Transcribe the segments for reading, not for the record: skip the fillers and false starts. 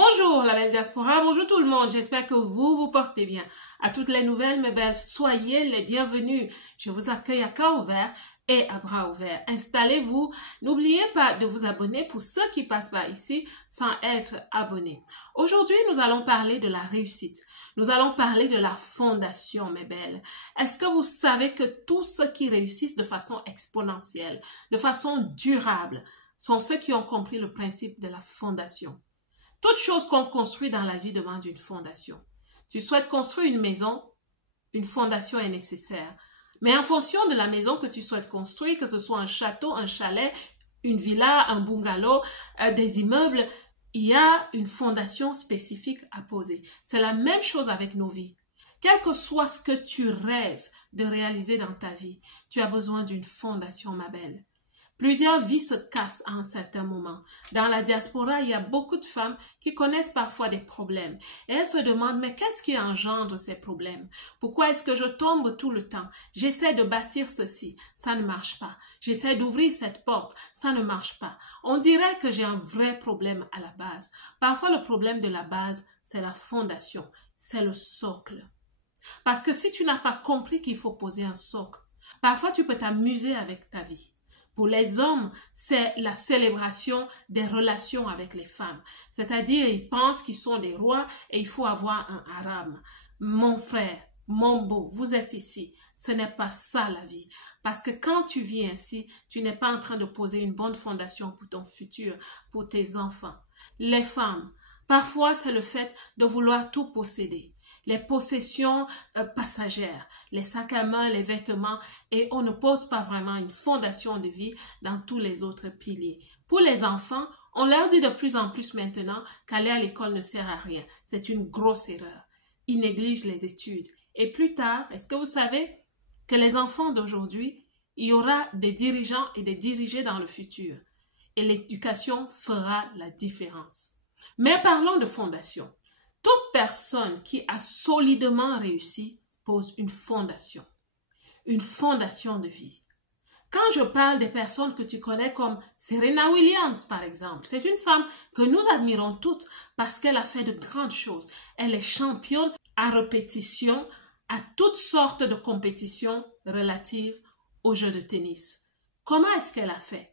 Bonjour la belle diaspora, bonjour tout le monde, j'espère que vous vous portez bien. À toutes les nouvelles, mes belles, soyez les bienvenus. Je vous accueille à cœur ouvert et à bras ouverts. Installez-vous, n'oubliez pas de vous abonner pour ceux qui passent par ici sans être abonnés. Aujourd'hui, nous allons parler de la réussite. Nous allons parler de la fondation, mes belles. Est-ce que vous savez que tous ceux qui réussissent de façon exponentielle, de façon durable, sont ceux qui ont compris le principe de la fondation? Toute chose qu'on construit dans la vie demande une fondation. Tu souhaites construire une maison, une fondation est nécessaire. Mais en fonction de la maison que tu souhaites construire, que ce soit un château, un chalet, une villa, un bungalow, des immeubles, il y a une fondation spécifique à poser. C'est la même chose avec nos vies. Quel que soit ce que tu rêves de réaliser dans ta vie, tu as besoin d'une fondation, ma belle. Plusieurs vies se cassent à un certain moment. Dans la diaspora, il y a beaucoup de femmes qui connaissent parfois des problèmes. Et elles se demandent, mais qu'est-ce qui engendre ces problèmes? Pourquoi est-ce que je tombe tout le temps? J'essaie de bâtir ceci, ça ne marche pas. J'essaie d'ouvrir cette porte, ça ne marche pas. On dirait que j'ai un vrai problème à la base. Parfois, le problème de la base, c'est la fondation, c'est le socle. Parce que si tu n'as pas compris qu'il faut poser un socle, parfois tu peux t'amuser avec ta vie. Pour les hommes, c'est la célébration des relations avec les femmes. C'est-à-dire, ils pensent qu'ils sont des rois et il faut avoir un harem. Mon frère, mon beau, vous êtes ici. Ce n'est pas ça la vie. Parce que quand tu vis ainsi, tu n'es pas en train de poser une bonne fondation pour ton futur, pour tes enfants. Les femmes, parfois c'est le fait de vouloir tout posséder. Les possessions passagères, les sacs à main, les vêtements, et on ne pose pas vraiment une fondation de vie dans tous les autres piliers. Pour les enfants, on leur dit de plus en plus maintenant qu'aller à l'école ne sert à rien. C'est une grosse erreur. Ils négligent les études. Et plus tard, est-ce que vous savez que les enfants d'aujourd'hui, il y aura des dirigeants et des dirigés dans le futur. Et l'éducation fera la différence. Mais parlons de fondation. Toute personne qui a solidement réussi pose une fondation de vie. Quand je parle des personnes que tu connais comme Serena Williams, par exemple, c'est une femme que nous admirons toutes parce qu'elle a fait de grandes choses. Elle est championne à répétition à toutes sortes de compétitions relatives au jeu de tennis. Comment est-ce qu'elle a fait?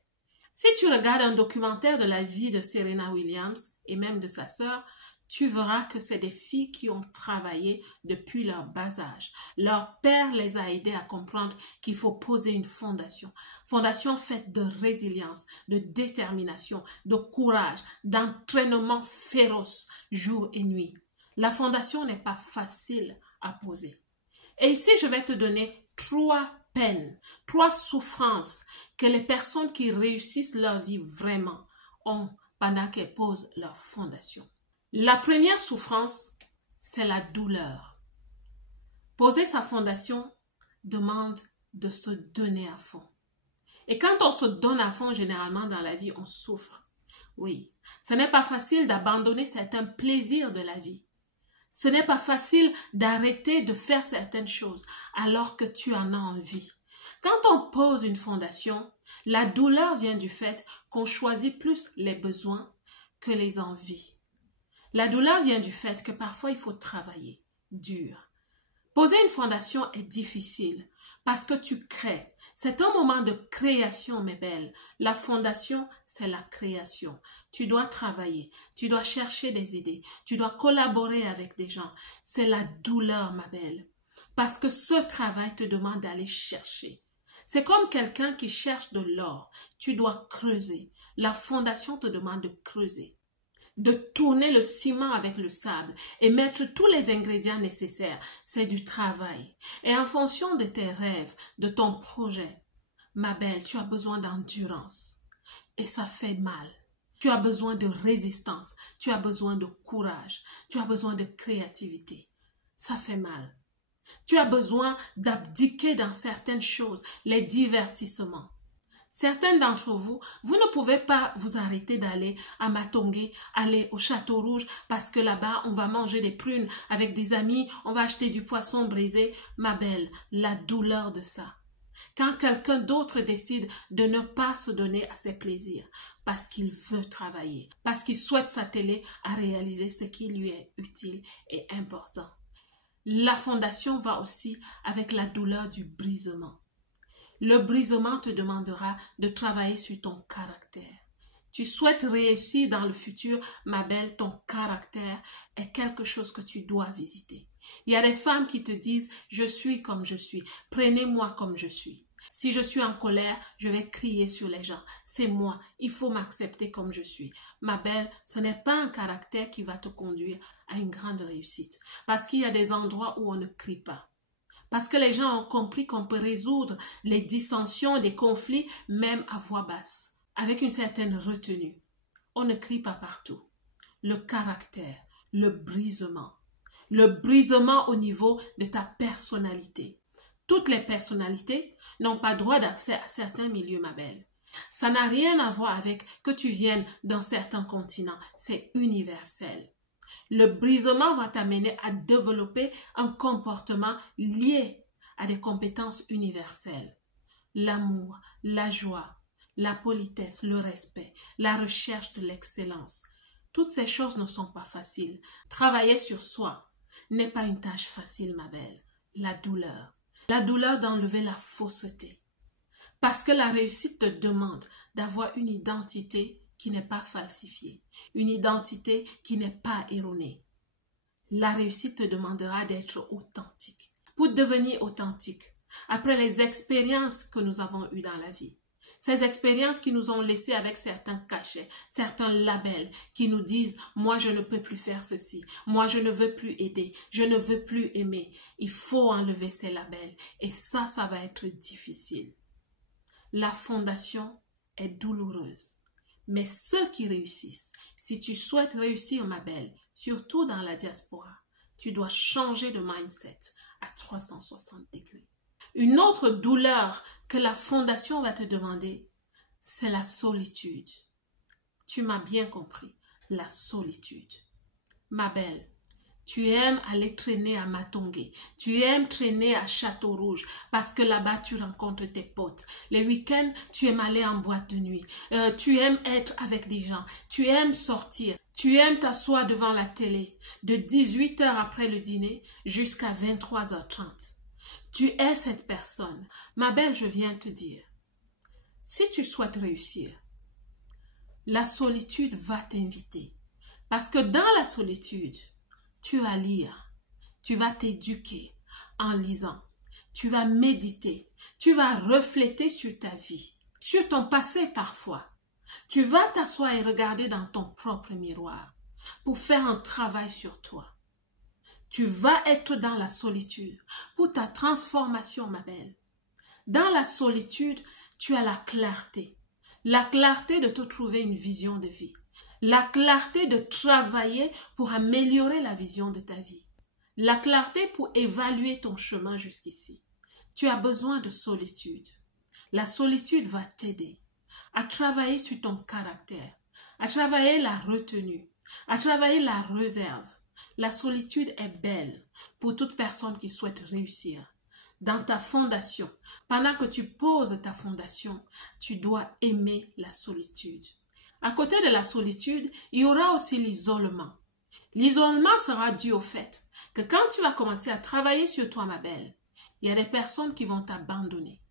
Si tu regardes un documentaire de la vie de Serena Williams et même de sa sœur, tu verras que c'est des filles qui ont travaillé depuis leur bas âge. Leur père les a aidées à comprendre qu'il faut poser une fondation. Fondation faite de résilience, de détermination, de courage, d'entraînement féroce, jour et nuit. La fondation n'est pas facile à poser. Et ici, je vais te donner 3 peines, 3 souffrances que les personnes qui réussissent leur vie vraiment ont pendant qu'elles posent leur fondation. La première souffrance, c'est la douleur. Poser sa fondation demande de se donner à fond. Et quand on se donne à fond, généralement dans la vie, on souffre. Oui, ce n'est pas facile d'abandonner certains plaisirs de la vie. Ce n'est pas facile d'arrêter de faire certaines choses alors que tu en as envie. Quand on pose une fondation, la douleur vient du fait qu'on choisit plus les besoins que les envies. La douleur vient du fait que parfois il faut travailler dur. Poser une fondation est difficile parce que tu crées. C'est un moment de création, mes belles. La fondation, c'est la création. Tu dois travailler, tu dois chercher des idées, tu dois collaborer avec des gens. C'est la douleur, ma belle. Parce que ce travail te demande d'aller chercher. C'est comme quelqu'un qui cherche de l'or. Tu dois creuser. La fondation te demande de creuser, de tourner le ciment avec le sable et mettre tous les ingrédients nécessaires. C'est du travail. Et en fonction de tes rêves, de ton projet, ma belle, tu as besoin d'endurance. Et ça fait mal. Tu as besoin de résistance. Tu as besoin de courage. Tu as besoin de créativité. Ça fait mal. Tu as besoin d'abdiquer dans certaines choses, les divertissements. Certains d'entre vous, vous ne pouvez pas vous arrêter d'aller à Matongé, aller au Château Rouge, parce que là-bas, on va manger des prunes avec des amis, on va acheter du poisson brisé. Ma belle, la douleur de ça. Quand quelqu'un d'autre décide de ne pas se donner à ses plaisirs parce qu'il veut travailler, parce qu'il souhaite s'atteler à réaliser ce qui lui est utile et important. La fondation va aussi avec la douleur du brisement. Le brisement te demandera de travailler sur ton caractère. Tu souhaites réussir dans le futur, ma belle, ton caractère est quelque chose que tu dois visiter. Il y a des femmes qui te disent « je suis comme je suis, prenez-moi comme je suis ». Si je suis en colère, je vais crier sur les gens. C'est moi, il faut m'accepter comme je suis. Ma belle, ce n'est pas un caractère qui va te conduire à une grande réussite. Parce qu'il y a des endroits où on ne crie pas. Parce que les gens ont compris qu'on peut résoudre les dissensions, les conflits, même à voix basse, avec une certaine retenue. On ne crie pas partout. Le caractère, le brisement au niveau de ta personnalité. Toutes les personnalités n'ont pas droit d'accès à certains milieux, ma belle. Ça n'a rien à voir avec que tu viennes d'un certain continent, c'est universel. Le brisement va t'amener à développer un comportement lié à des compétences universelles. L'amour, la joie, la politesse, le respect, la recherche de l'excellence. Toutes ces choses ne sont pas faciles. Travailler sur soi n'est pas une tâche facile, ma belle. La douleur d'enlever la fausseté. Parce que la réussite te demande d'avoir une identité qui n'est pas falsifiée, une identité qui n'est pas erronée. La réussite te demandera d'être authentique. Pour devenir authentique, après les expériences que nous avons eues dans la vie, ces expériences qui nous ont laissé avec certains cachets, certains labels qui nous disent « moi je ne peux plus faire ceci, moi je ne veux plus aider, je ne veux plus aimer ». Il faut enlever ces labels et ça va être difficile. La fondation est douloureuse. Mais ceux qui réussissent, si tu souhaites réussir, ma belle, surtout dans la diaspora, tu dois changer de mindset à 360 degrés. Une autre douleur que la fondation va te demander, c'est la solitude. Tu m'as bien compris, la solitude. Ma belle, tu aimes aller traîner à Matongé, tu aimes traîner à Château-Rouge parce que là-bas tu rencontres tes potes. Les week-ends, tu aimes aller en boîte de nuit, tu aimes être avec des gens, tu aimes sortir, tu aimes t'asseoir devant la télé de 18h après le dîner jusqu'à 23h30. Tu es cette personne. Ma belle, je viens te dire, si tu souhaites réussir, la solitude va t'inviter. Parce que dans la solitude, tu vas lire, tu vas t'éduquer en lisant, tu vas méditer, tu vas refléter sur ta vie, sur ton passé parfois. Tu vas t'asseoir et regarder dans ton propre miroir pour faire un travail sur toi. Tu vas être dans la solitude pour ta transformation, ma belle. Dans la solitude, tu as la clarté de te trouver une vision de vie. La clarté de travailler pour améliorer la vision de ta vie. La clarté pour évaluer ton chemin jusqu'ici. Tu as besoin de solitude. La solitude va t'aider à travailler sur ton caractère, à travailler la retenue, à travailler la réserve. La solitude est belle pour toute personne qui souhaite réussir. Dans ta fondation, pendant que tu poses ta fondation, tu dois aimer la solitude. À côté de la solitude, il y aura aussi l'isolement. L'isolement sera dû au fait que quand tu vas commencer à travailler sur toi, ma belle, il y a des personnes qui vont t'abandonner.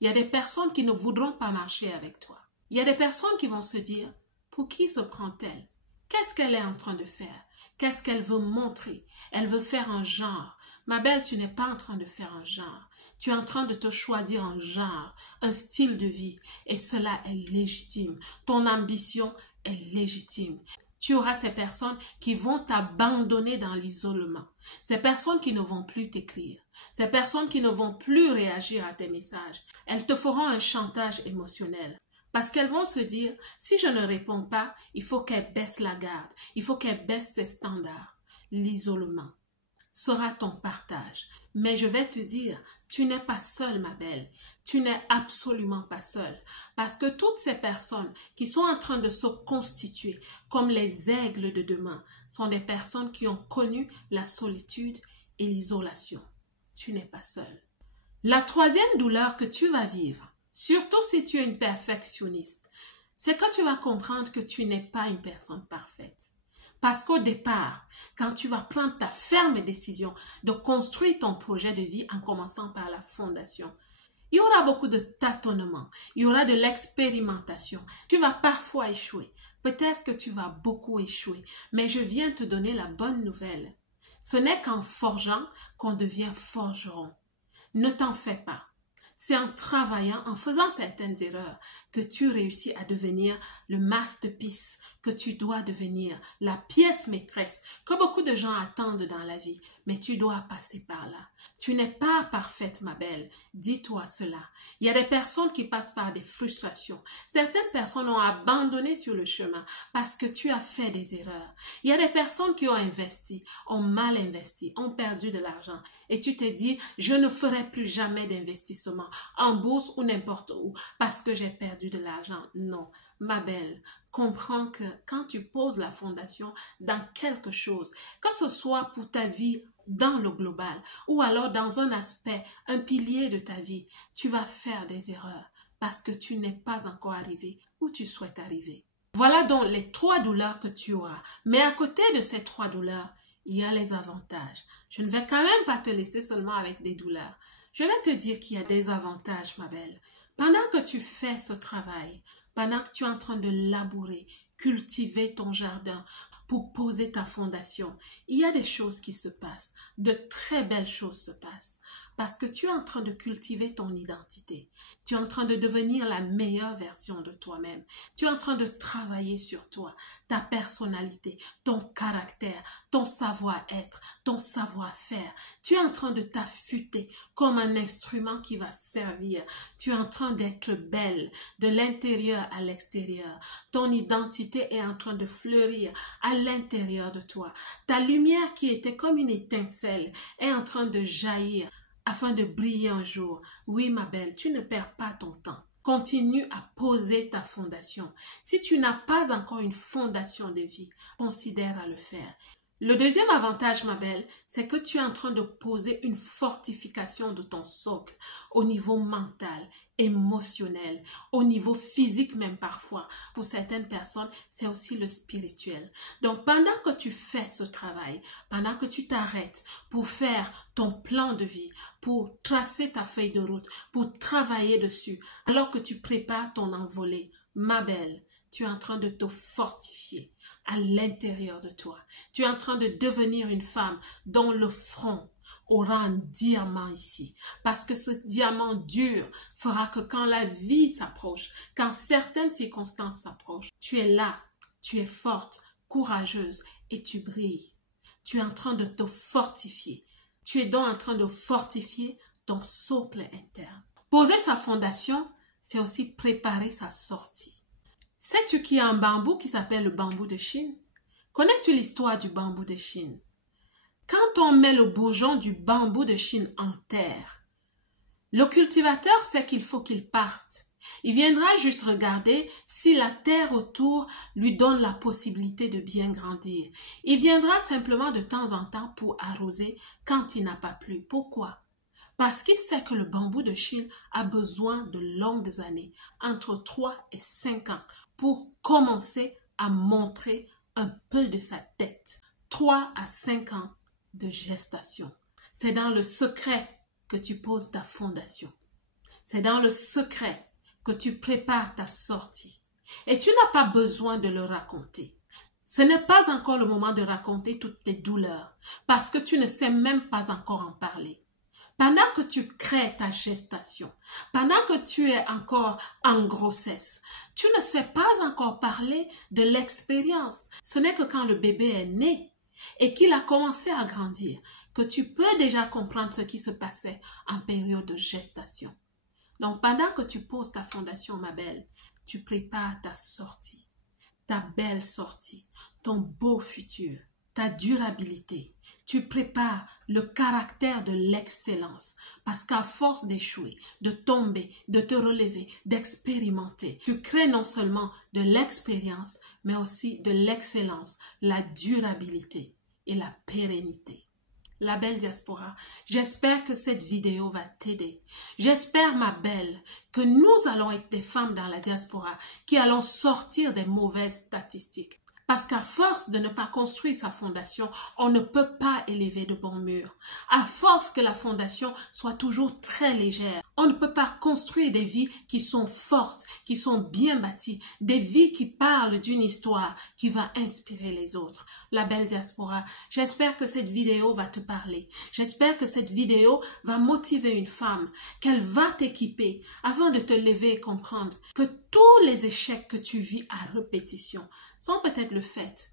Il y a des personnes qui ne voudront pas marcher avec toi. Il y a des personnes qui vont se dire, pour qui se prend-elle? Qu'est-ce qu'elle est en train de faire? Qu'est-ce qu'elle veut montrer? Elle veut faire un genre. Ma belle, tu n'es pas en train de faire un genre. Tu es en train de te choisir un genre, un style de vie. Et cela est légitime. Ton ambition est légitime. Tu auras ces personnes qui vont t'abandonner dans l'isolement. Ces personnes qui ne vont plus t'écrire. Ces personnes qui ne vont plus réagir à tes messages. Elles te feront un chantage émotionnel. Parce qu'elles vont se dire, si je ne réponds pas, il faut qu'elle baisse la garde, il faut qu'elle baisse ses standards. L'isolement sera ton partage. Mais je vais te dire, tu n'es pas seule, ma belle. Tu n'es absolument pas seule. Parce que toutes ces personnes qui sont en train de se constituer comme les aigles de demain sont des personnes qui ont connu la solitude et l'isolation. Tu n'es pas seule. La troisième douleur que tu vas vivre, surtout si tu es une perfectionniste, c'est que tu vas comprendre que tu n'es pas une personne parfaite. Parce qu'au départ, quand tu vas prendre ta ferme décision de construire ton projet de vie en commençant par la fondation, il y aura beaucoup de tâtonnements, il y aura de l'expérimentation. Tu vas parfois échouer. Peut-être que tu vas beaucoup échouer, mais je viens te donner la bonne nouvelle. Ce n'est qu'en forgeant qu'on devient forgeron. Ne t'en fais pas. C'est en travaillant, en faisant certaines erreurs, que tu réussis à devenir le masterpiece, que tu dois devenir la pièce maîtresse que beaucoup de gens attendent dans la vie. Mais tu dois passer par là. Tu n'es pas parfaite, ma belle. Dis-toi cela. Il y a des personnes qui passent par des frustrations. Certaines personnes ont abandonné sur le chemin parce que tu as fait des erreurs. Il y a des personnes qui ont investi, ont mal investi, ont perdu de l'argent. Et tu t'es dit, je ne ferai plus jamais d'investissement en bourse ou n'importe où parce que j'ai perdu de l'argent. Non, ma belle, comprends que quand tu poses la fondation dans quelque chose, que ce soit pour ta vie dans le global ou alors dans un aspect, un pilier de ta vie, tu vas faire des erreurs parce que tu n'es pas encore arrivé où tu souhaites arriver. Voilà donc les 3 douleurs que tu auras. Mais à côté de ces 3 douleurs, il y a les avantages. Je ne vais quand même pas te laisser seulement avec des douleurs. Je vais te dire qu'il y a des avantages, ma belle. Pendant que tu fais ce travail, pendant que tu es en train de labourer, cultiver ton jardin pour poser ta fondation, il y a des choses qui se passent, de très belles choses se passent, parce que tu es en train de cultiver ton identité, tu es en train de devenir la meilleure version de toi-même, tu es en train de travailler sur toi, ta personnalité, ton caractère, ton savoir-être, ton savoir-faire, tu es en train de t'affûter comme un instrument qui va servir, tu es en train d'être belle de l'intérieur à l'extérieur, ton identité est en train de fleurir à l'intérieur de toi. Ta lumière qui était comme une étincelle est en train de jaillir afin de briller un jour. Oui, ma belle, tu ne perds pas ton temps. Continue à poser ta fondation. Si tu n'as pas encore une fondation de vie, considère à le faire. Le deuxième avantage, ma belle, c'est que tu es en train de poser une fortification de ton socle au niveau mental, émotionnel, au niveau physique même parfois. Pour certaines personnes, c'est aussi le spirituel. Donc, pendant que tu fais ce travail, pendant que tu t'arrêtes pour faire ton plan de vie, pour tracer ta feuille de route, pour travailler dessus, alors que tu prépares ton envolée, ma belle, tu es en train de te fortifier à l'intérieur de toi. Tu es en train de devenir une femme dont le front aura un diamant ici. Parce que ce diamant dur fera que quand la vie s'approche, quand certaines circonstances s'approchent, tu es là, tu es forte, courageuse et tu brilles. Tu es en train de te fortifier. Tu es donc en train de fortifier ton socle interne. Poser sa fondation, c'est aussi préparer sa sortie. Sais-tu qu'il y a un bambou qui s'appelle le bambou de Chine? Connais-tu l'histoire du bambou de Chine? Quand on met le bourgeon du bambou de Chine en terre, le cultivateur sait qu'il faut qu'il parte. Il viendra juste regarder si la terre autour lui donne la possibilité de bien grandir. Il viendra simplement de temps en temps pour arroser quand il n'a pas plu. Pourquoi? Parce qu'il sait que le bambou de Chine a besoin de longues années, entre 3 et 5 ans, pour commencer à montrer un peu de sa tête. 3 à 5 ans de gestation. C'est dans le secret que tu poses ta fondation. C'est dans le secret que tu prépares ta sortie. Et tu n'as pas besoin de le raconter. Ce n'est pas encore le moment de raconter toutes tes douleurs, parce que tu ne sais même pas encore en parler. Pendant que tu crées ta gestation, pendant que tu es encore en grossesse, tu ne sais pas encore parler de l'expérience. Ce n'est que quand le bébé est né et qu'il a commencé à grandir que tu peux déjà comprendre ce qui se passait en période de gestation. Donc, pendant que tu poses ta fondation, ma belle, tu prépares ta sortie, ta belle sortie, ton beau futur, ta durabilité. Tu prépares le caractère de l'excellence parce qu'à force d'échouer, de tomber, de te relever, d'expérimenter, tu crées non seulement de l'expérience, mais aussi de l'excellence, la durabilité et la pérennité. La belle diaspora, j'espère que cette vidéo va t'aider. J'espère, ma belle, que nous allons être des femmes dans la diaspora qui allons sortir des mauvaises statistiques. Parce qu'à force de ne pas construire sa fondation, on ne peut pas élever de bons murs. À force que la fondation soit toujours très légère, on ne peut pas construire des vies qui sont fortes, qui sont bien bâties, des vies qui parlent d'une histoire qui va inspirer les autres. La belle diaspora, j'espère que cette vidéo va te parler. J'espère que cette vidéo va motiver une femme, qu'elle va t'équiper afin de te lever et comprendre que tous les échecs que tu vis à répétition sont peut-être le fait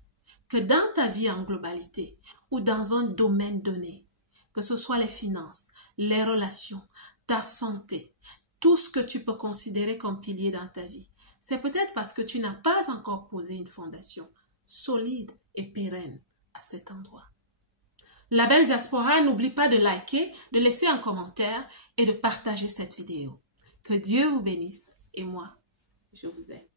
que dans ta vie en globalité ou dans un domaine donné, que ce soit les finances, les relations, ta santé, tout ce que tu peux considérer comme pilier dans ta vie, c'est peut-être parce que tu n'as pas encore posé une fondation solide et pérenne à cet endroit. La belle diaspora, n'oublie pas de liker, de laisser un commentaire et de partager cette vidéo. Que Dieu vous bénisse et moi, je vous aime.